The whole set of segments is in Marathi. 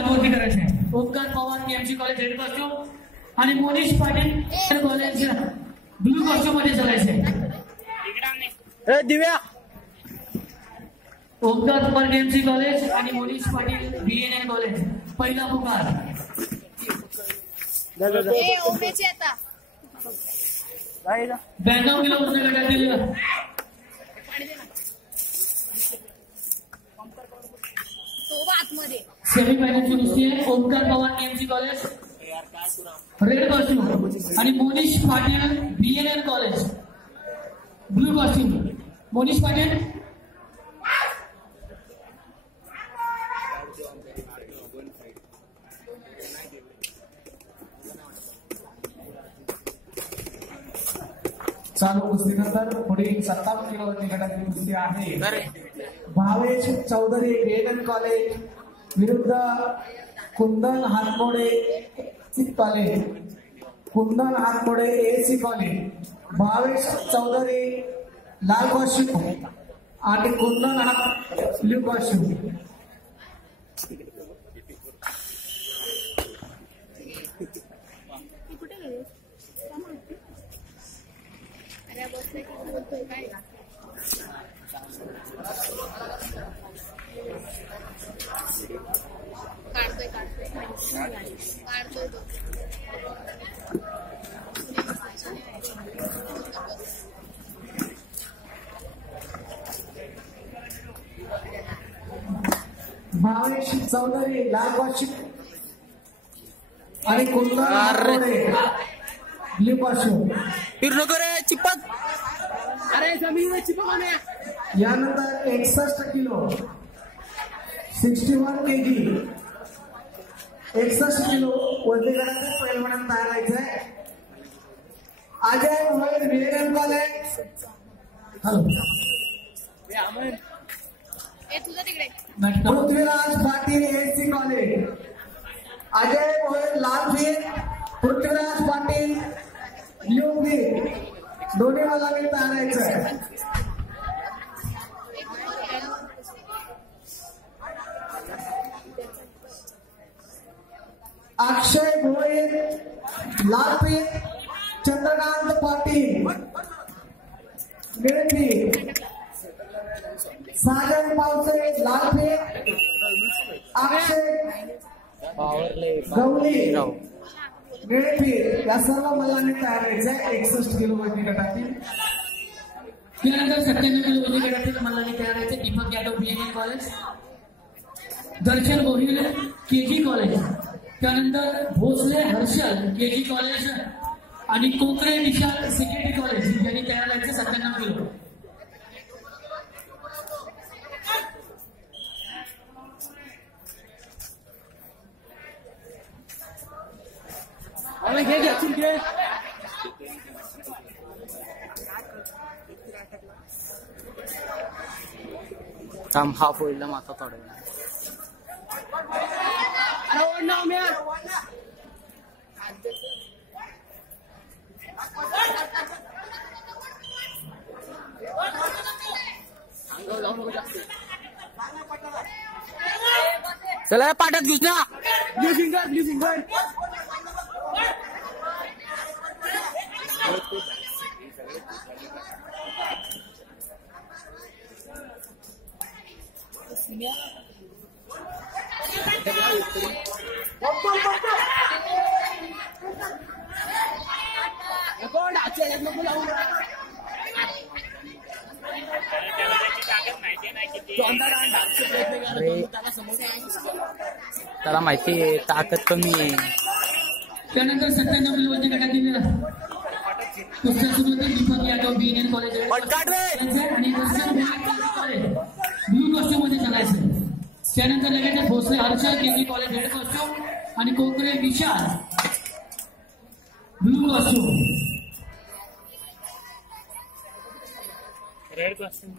हातवरती करायचे. Omkar Pawar KMC college red costume आणि Monish Patil college blue costume मध्ये चालायचे. दिव्या ओंकार पवार केएमसी कॉलेज आणि मोनिश पाटील बीएनएन कॉलेज. पहिला पुकार. आता 92 किलो वजन गटातील सेमीफायनलची कुस्ती आहे. Omkar Pawar KMC college red costume आणि Monish Patil BNN college blue costume. Monish Patil चालू कुस्तीनंतर पुढील 57 किलो गटातील कुस्ती आहे. भावेश चौधरी बीएनएन कॉलेज विरुद्ध कुंदन हातमोडे कॉलेज. कुंदन हातमोडे AC college. Bhavesh Chaudhary Lal costume आणि कुंदन blue costume. Bhavesh Chaudhary Lal costume आणि कुंदन हातमोडे ब्ल्यू कॉस्ट्यूम. फिरू नको रे चिपक. अरे जमीन में चिपक. यानंतर 61 किलो 61 kg 61 किलो वजनी गटातील पैलवान तयार व्हायचंय. Ajay Bhoyar BNN college. Hello तुझं तिकडे पृथ्वीराज पाटील एसी कॉलेज. अजय भोयर लाल field Prithviraj Patil blue field. दोन्ही वालांनी तयार व्हायचंय. अक्षय भोयर लाल फील्ड चंद्रकांत पाटील निळी. सागर पावसे लाल फील्ड अक्षय गवली निळी फील्ड. या सर्व मल्लांनी तयार व्हायचंय 61 किलो वजनी गटातील. त्यानंतर 97 किलो वजनी गटातील मल्लांनी तयार व्हायचे. Deepak Yadav BNN college. Darshan Gohil KG college. त्यानंतर भोसले हर्षल केजी कॉलेज आणि कोकरे विशाल सिक्युरिटी कॉलेज यांनी तयार व्हायचे 97 किलो. थांब हाफ होईल माता थोडं. चला पाठत घुस ना. ब्ल्यू सिंगर त्याला माहिती आहे ताकद कमी आहे. त्यानंतर 97 किलो वजनी गटातील कुस्त्या सुरू होते. दीपक यादव बीएनएन कॉलेज आणि ब्लू कॉस्ट्यूम मध्ये चालायचं. त्यानंतर लगेच Bhosale Harshal KG college red costume आणि Kokare Vishal blue costume. Red costume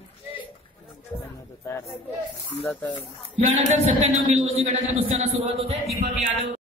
यानंतर 97 किलो वजनी गटातील कुस्त्यांना सुरुवात होते. दीपक यादव